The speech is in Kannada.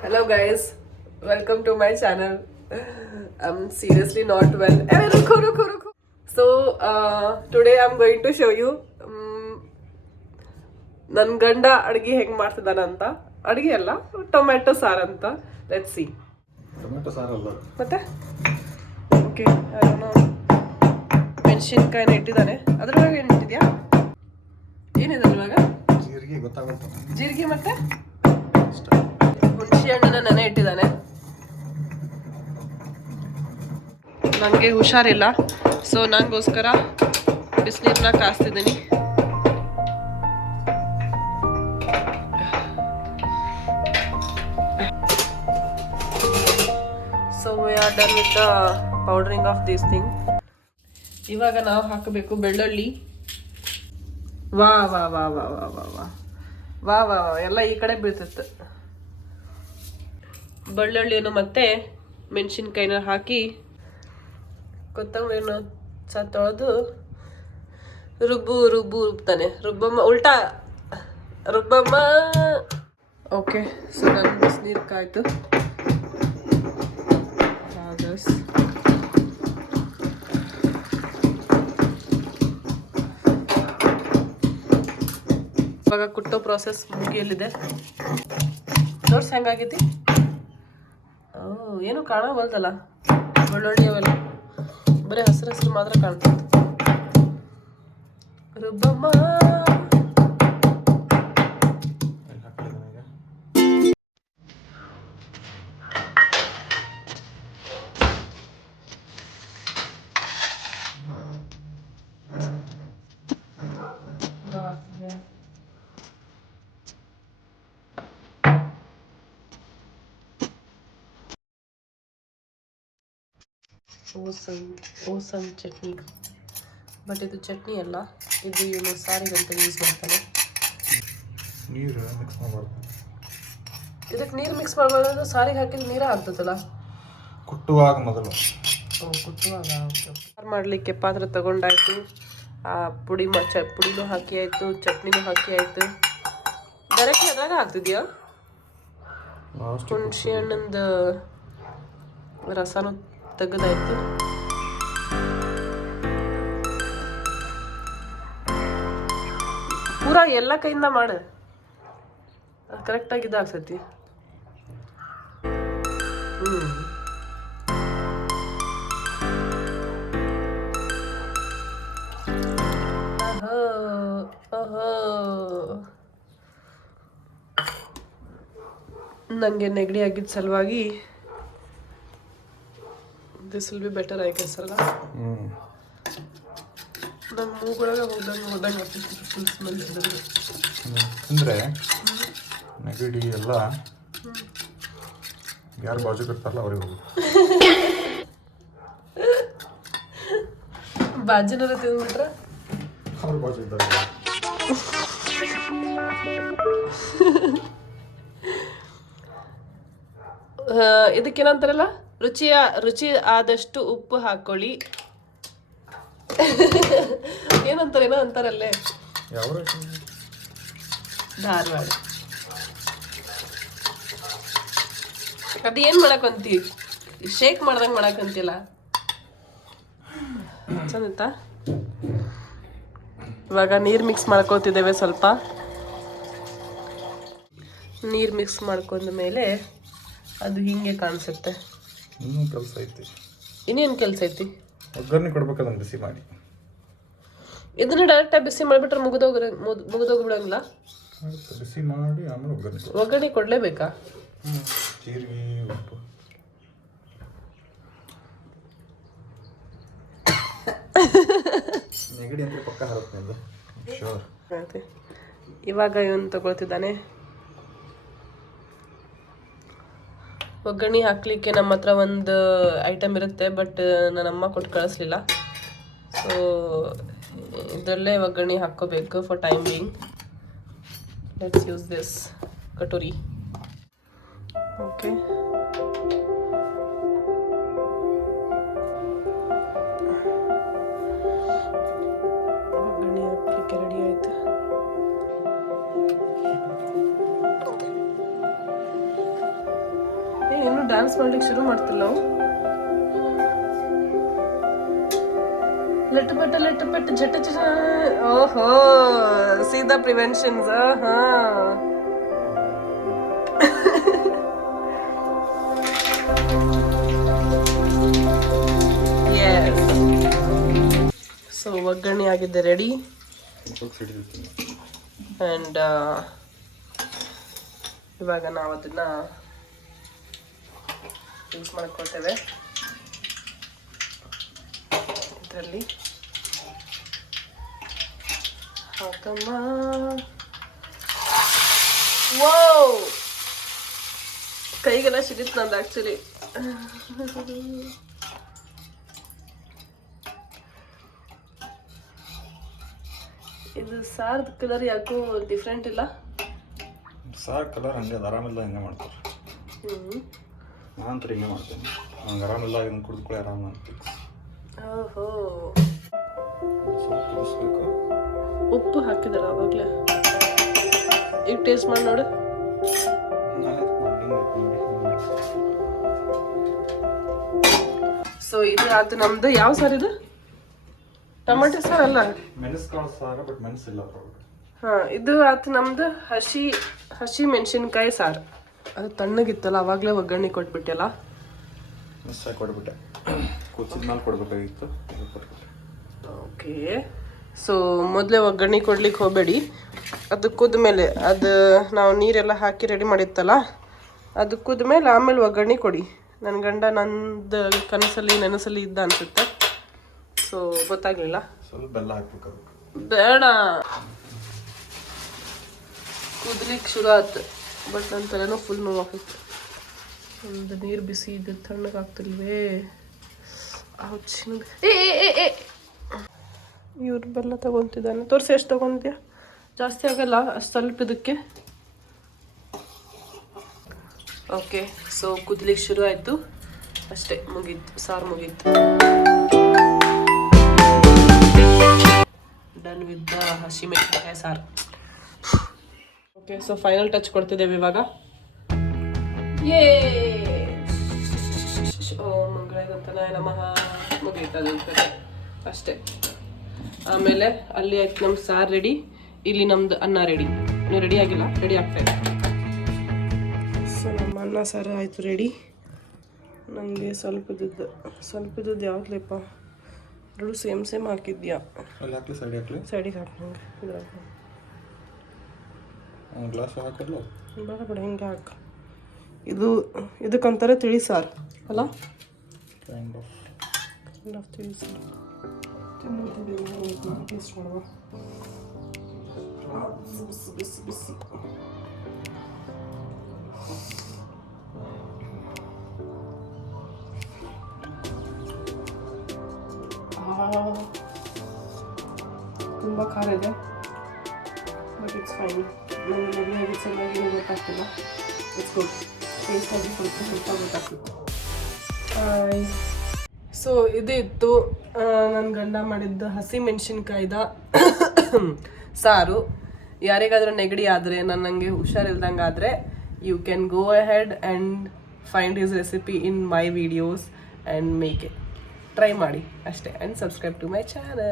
Hello guys, welcome to my channel. I'm seriously not well. Hey, रुको रुको रुको. So today I'm going to show you ನನ್ನ ಗಂಡ ಅಡುಗೆ ಹೆಂಗೆ ಮಾಡ್ತಿದ್ದಾನಂತ. ಅಡುಗೆ ಅಲ್ಲ, ಟೊಮೆಟೊ ಸಾರು ಅಂತ. Let's see. ಟೊಮೆಟೊ ಸಾರಲ್ಲ ಮತ್ತೆ ಓಕೆ, ಮೆಣಸಿನ್ಕಾಯಿನ ಇಟ್ಟಿದ್ದಾನೆ. ಅದ್ರೊಳಗೆ ಏನು ಇಟ್ಟಿದ್ಯಾ? ಏನಿದೆ ಅದ್ರೊಳಗೆ? ಜೀರಿಗೆ ಗೊತ್ತಾಗುತ್ತೆ. ಜೀರಿಗೆ ಮತ್ತೆ ಹುಣಸೆ ಹಣ್ಣನ್ನ ನೆನೆ ಇಟ್ಟಿದ್ದಾನೆ. ನನಗೆ ಹುಷಾರಿಲ್ಲ, ಸೊ ನನಗೋಸ್ಕರ ಬಿಸಿನೀರನ್ನ ಕಾಸ್ತಿದ್ದೀನಿ. So we are done with the powdering of this thing. ಇವಾಗ ನಾವು ಹಾಕಬೇಕು ಬೆಳ್ಳುಳ್ಳಿ. ವಾ ವಾ ವಾ ವಾ ವಾ ವಾ ವಾ ವಾ ವಾ ಎಲ್ಲ ಈ ಕಡೆ ಬೀಳ್ತಿತ್ತು. ಬೆಳ್ಳುಳ್ಳಿಯನ್ನು ಮತ್ತೆ ಮೆಣಸಿನ್ಕಾಯಿನ ಹಾಕಿ ಕೊತ್ತಂಬರಿನ ತೊಳೆದು ರುಬ್ತಾನೆ. ಉಲ್ಟಾ ರುಬ್ಬಮ್ಮ. ಓಕೆ, ಸೊ ನಾನು ಬಿಸಿನೀರು ಕಾಯ್ತು. ಇವಾಗ ಕುಟ್ಟೋ ಪ್ರಾಸೆಸ್ ಮುಗಿಯಲಿದೆ. ತೋರ್ಸ್ ಹೆಂಗಾಗೈತಿ? ಏನು ಕಾಣಬಲ್ದಲ್ಲ ಬೆಳ್ಳುಳ್ಳಿ ಅವೆಲ್ಲ, ಬರೀ ಹಸಿರು ಮಾತ್ರ ಕಾಣ್ತದೆ. ರುಬ್ಬಮ್ಮ. ಓಸಮ್ ಚಟ್ನಿ, ಬಟ್ ಇದು ಚಟ್ನಿ ಅಲ್ಲ, ಇದು ಇವನು ಸಾರಿಗಂತ ಯೂಸ್ ಮಾಡ್ತಾನೆ. ನೀರು ಮಿಕ್ಸ್ ಮಾಡಬಾರ್ದು. ಇದಕ್ಕೆ ನೀರು ಮಿಕ್ಸ್ ಮಾಡಬಾರ್ದು. ಸಾರಿಗೆ ಹಾಕಿದ್ರೆ ನೀರು ಆಗ್ತದಲ್ಲ ಕುಟ್ಟುವಾಗ ಮೊದಲು. ಕುಟ್ಟುವಾಗ ಸಾರು ಮಾಡಲಿಕ್ಕೆ ಪಾತ್ರೆ ತಗೊಂಡಾಯ್ತು. ಆ ಪುಡಿನೂ ಹಾಕಿ ಆಯಿತು, ಚಟ್ನಿನೂ ಹಾಕಿ ಆಯಿತು. ಡೈರೆಕ್ಟ್ಲಿ ಅದ್ರಾಗ ಹಾಕ್ತಿದ್ಯಾ? ಹುಣಸೆ ಹಣ್ಣಿಂದ ರಸನೂ ತೆಗೆದಾಯ್ತು. ಪೂರಾ ಎಲ್ಲ ಕೈಯಿಂದ ಮಾಡು, ಕರೆಕ್ಟಾಗಿ ಇದಾಗ್ತೈತಿ. ನನಗೆ ನೆಗಡಿ ಆಗಿದ್ದ ಸಲುವಾಗಿ this will be better, I guess ಅಲ್ಲ. ನನ್ನ ಮೂಗೊಳಗೆ ಹೋದಂಗೆ ಫುಲ್ ಸ್ಮೆಲ್ ಹಿಡಿದ್ರು. ಅಂದರೆ ನೆಗಡಿ ಎಲ್ಲ ಯಾರು ಬಾಜು ಇರ್ತಾರಲ್ಲ ಅವ್ರಿಗೆ ಹೋಗುದು. ಬಾಜಿನಾರ ತಿಂದ್ಬಿಟ್ರೆ ಅವ್ರು ಬಾಜು ಇದ್ದಾರೆ. ಇದಕ್ಕೇನಂತಾರಲ್ಲ, ರುಚಿ ಆದಷ್ಟು ಉಪ್ಪು ಹಾಕೊಳ್ಳಿ. ಏನಂತಾರೇನೋ ಅಂತಾರಲ್ಲೇ, ಯಾವ ಧಾರವಾಡ. ಅದೇನು ಮಾಡಕ್ಕಂತಿ, ಶೇಕ್ ಮಾಡ್ದಂಗೆ ಮಾಡಕ್ಕಂತಿಲ್ಲ. ಚಂದಿತ್ತಾ? ಇವಾಗ ನೀರು ಮಿಕ್ಸ್ ಮಾಡ್ಕೋತಿದ್ದೇವೆ. ಸ್ವಲ್ಪ ನೀರು ಮಿಕ್ಸ್ ಮಾಡ್ಕೊಂಡ ಮೇಲೆ ಅದು ಹಿಂಗೆ ಕಾಣಿಸುತ್ತೆ. ಇನ್ನೂ ಕೆಲಸ ಐತಿ. ಇನ್ನೇನು ಕೆಲಸ ಐತಿ? ಒಗ್ಗರಣೆ ಕೊಡ್ಬೇಕಲ್ಲ ಬಿಸಿ ಮಾಡಿ. ಇದನ್ನ ಡೈರೆಕ್ಟಾಗಿ ಬಿಸಿ ಮಾಡಿಬಿಟ್ರೆ ಮುಗಿದೋಗ್ಬಿಡಂಗಿಲ್ಲ. ಬಿಸಿ ಮಾಡಿ ಆಮೇಲೆ ಒಗ್ಗರಣೆ ಕೊಡಲೇಬೇಕಾ? ಜೀರಿಗೆ, ಉಪ್ಪು. ನೆಗಡಿ ಅಂದರೆ ಪಕ್ಕ ಹರತ್ತೆ. ಶೋರ್. ಇವಾಗ ಇವನು ತಗೊಳ್ತಿದ್ದಾನೆ. ಒಗ್ಗರಣೆ ಹಾಕಲಿಕ್ಕೆ ನಮ್ಮ ಹತ್ರ ಒಂದು ಐಟಮ್ ಇರುತ್ತೆ, ಬಟ್ ನನ್ನಮ್ಮ ಕೊಟ್ಟು ಕಳಿಸ್ಲಿಲ್ಲ. ಸೊ ಇದರಲ್ಲೇ ಒಗ್ಗರಣೆ ಹಾಕ್ಕೋಬೇಕು for time being. Let's use this katori. Okay, ಒಗ್ಗರಣೆ ಹಾಕಲಿಕ್ಕೆ ರೆಡಿ ಆಯಿತು. ಇನ್ನು ಡ್ಯಾನ್ಸ್ ಮಾಡ್ಲಿಕ್ಕೆ ಶುರು ಮಾಡ್ತಿಲ್ಲ ನಾವು. ಲಟ್ಟಪಟ್ಟ ಝಟ ಝಟ. ಓಹೋ, ಸೀದಾ ಪ್ರಿವೆನ್ಷನ್ಸ್. ಹಾ, ಸೊ ಒಗ್ಗರಣೆ ಆಗಿದ್ದೆ ರೆಡಿ. ಆ್ಯಂಡ್ ಇವಾಗ ನಾವು ಅದನ್ನ ಯೂಸ್ ಮಾಡ್ಕೊಳ್ತೇವೆ ಇದರಲ್ಲಿ. ಹಾಕಮ್ಮ. ವಾವ್, ಕೈಗೆಲ್ಲ ಸಿಗುತ್ತೆ ನಂದು ಆ್ಯಕ್ಚುಲಿ. ಇದು ಸಾರ್ದ ಕಲರ್ ಯಾಕೋ ಡಿಫ್ರೆಂಟ್ ಇಲ್ಲ. ಸಾರ್ ಕಲರ್ ಹಂಗೆ ಅದು ಆರಾಮಿಲ್ಲ ಹಿಂಗೆ ಮಾಡ್ತಾರೆ. ನಾನು ಹಿಂಗೆ ಮಾಡ್ತೇನೆ. ನಂಗೆ ಆರಾಮಿಲ್ಲ ಇದನ್ನು ಕುಡಿದ್ಕೊಳ್ಳಿ ಆರಾಮ ಅಂತ. ಓಹೋ, ಸ್ವಲ್ಪ ಕುದಿಸ್ಬೇಕು. ಉಪ್ಪು ಹಾಕಿದಾರ ಅವಾಗಲೇ. ಈಗ ಟೇಸ್ಟ್ ಮಾಡಿ ನೋಡು. ಸೊ ಇದು ಅದು ನಮ್ದು ಯಾವ ಸಾರ್ ಇದು? ಟೊಮೆಟೊ ಸಾರ್ ಅಲ್ಲ, ಮೆಣಸ್ಕಾಳು ಸಾರು, ಬಟ್ ಮೆಣಸಿಲ್ಲ ಅದ್ರೊಳಗೆ. ಹಾ, ಇದು ಆತು ನಮ್ದು ಹಸಿ ಮೆಣಸಿನ್ಕಾಯಿ ಸಾರು. ಅದು ತಣ್ಣಗಿತ್ತಲ್ಲ, ಅವಾಗಲೇ ಒಗ್ಗರಣೆ ಕೊಟ್ಬಿಟ್ಟೆಲ್ಲ. ಮಿಸ್ ಆಗಿ ಕೊಟ್ಬಿಟ್ಟೆ, ಕುದಿಸಿದ ಮೇಲೆ ಕೊಡ್ಬೇಕಾಗಿತ್ತು. ಓಕೆ, ಸೊ ಮೊದಲೇ ಒಗ್ಗರಣೆ ಕೊಡ್ಲಿಕ್ಕೆ ಹೋಗಬೇಡಿ. ಅದು ಕುದ್ಮೇಲೆ, ಅದು ನಾವು ನೀರೆಲ್ಲ ಹಾಕಿ ರೆಡಿ ಮಾಡಿತ್ತಲ್ಲ, ಅದು ಕುದ್ಮೇಲೆ ಆಮೇಲೆ ಒಗ್ಗರಣೆ ಕೊಡಿ. ನನ್ನ ಗಂಡ ನಂದು ಕನಸಲ್ಲಿ ನೆನಸಲ್ಲಿ ಇದ್ದ ಅನ್ಸುತ್ತೆ, ಸೊ ಗೊತ್ತಾಗ್ಲಿಲ್ಲ. ಸ್ವಲ್ಪ ಬೆಲ್ಲ ಹಾಕ್ಬೇಕು. ಬೇಡ, ಕುದ್ಲಿಕ್ಕೆ ಶುರು ಆಯ್ತು, ಬಟ್ ನನ್ನ ತಲೆನೂ ಫುಲ್ ನೋವಾಗ್ತಿತ್ತು. ಒಂದು ನೀರು ಬಿಸಿ ಇದ್ದು ತಣ್ಣಗಾಗ್ತಿಲ್ವೇ? ಇವ್ರು ಬೆಲ್ಲ ತಗೊತಿದ್ದಾನೆ. ತೋರಿಸಿ, ಎಷ್ಟು ತಗೊಂತೀಯ? ಜಾಸ್ತಿ ಆಗಲ್ಲ, ಅಷ್ಟು ಸ್ವಲ್ಪ ಇದಕ್ಕೆ. ಓಕೆ, ಸೊ ಕುದ್ಲಿಕ್ಕೆ ಶುರು ಆಯಿತು. ಅಷ್ಟೇ, ಮುಗೀತು, ಸಾರು ಮುಗೀತು. ಡನ್ ವಿತ್ ದ ಹಸಿಮೆಣಸಿನಕಾಯಿ ಸಾರು. ಓಕೆ, ಸೊ ಫೈನಲ್ ಟಚ್ ಕೊಡ್ತಿದ್ದೇವೆ ಇವಾಗ. ಓಂ ಮಂಗಳಾಯ ನಮಃ. ಮುಗೀತದೆ ಅಷ್ಟೇ. ಆಮೇಲೆ ಅಲ್ಲಿ ಆಯ್ತು ನಮ್ಮ ಸಾರು ರೆಡಿ, ಇಲ್ಲಿ ನಮ್ದು ಅನ್ನ ರೆಡಿ. ಇನ್ನೂ ರೆಡಿ ಆಗಿಲ್ಲ, ರೆಡಿ ಆಗ್ತಾ ಇದೆ. ಸೊ ನಮ್ಮ ಅನ್ನ ಸಾರು ಆಯಿತು ರೆಡಿ. ನನಗೆ ಸ್ವಲ್ಪದ್ದು ಯಾವ್ದಲೇಪ್ಪ, ಎರಡು ಸೇಮ್ ಹಾಕಿದ್ಯಾ? ಅಲ್ಲಿ ಹಾಕಲಿ, ಸೈಡಿಗೆ ಹಾಕಿ. ನಂಗೆ ಇದ್ರಾಗ ಗ್ಲಾಸ್ ಹಾಕಲ್ಲ, ಬೇಡ ಹಿಂಗೆ ಹಾಕು. ಇದಕ್ಕಂತಾರೆ ತಿಳಿ ಸಾರು ಅಲ್ಲ? ಕೈಂಡ್ ಆಫ್ ತಿಳಿ ಸಾರು. ಟೇಸ್ಟ್ ಮಾಡುವ. ಬಿಸಿ ತುಂಬ ಖಾರ ಇದೆ, ಬಟ್ ಇಟ್ಸ್ ಫೈನ್. ನನಗೆ ಹೇಗೆ ಚೆನ್ನಾಗಿ ಗೊತ್ತಾಗ್ತಿಲ್ಲ. It's good. ಟೇಸ್ಟಾಗಿ ಸ್ವಲ್ಪ ಗೊತ್ತಾಗ್ತಿತ್ತು. ಸೊ ಇದು ಇತ್ತು ನನ್ನ ಗಂಡ ಮಾಡಿದ್ದ ಹಸಿ ಮೆಣಸಿನ್ಕಾಯ್ದ ಸಾರು. ಯಾರಿಗಾದ್ರೂ ನೆಗಡಿ ಆದರೆ, ನನಗೆ ಹುಷಾರಿಲ್ದಂಗೆ ಆದರೆ, you can go ahead and find his recipe in my videos and make it. Try ಮಾಡಿ ಅಷ್ಟೇ. And subscribe to my channel.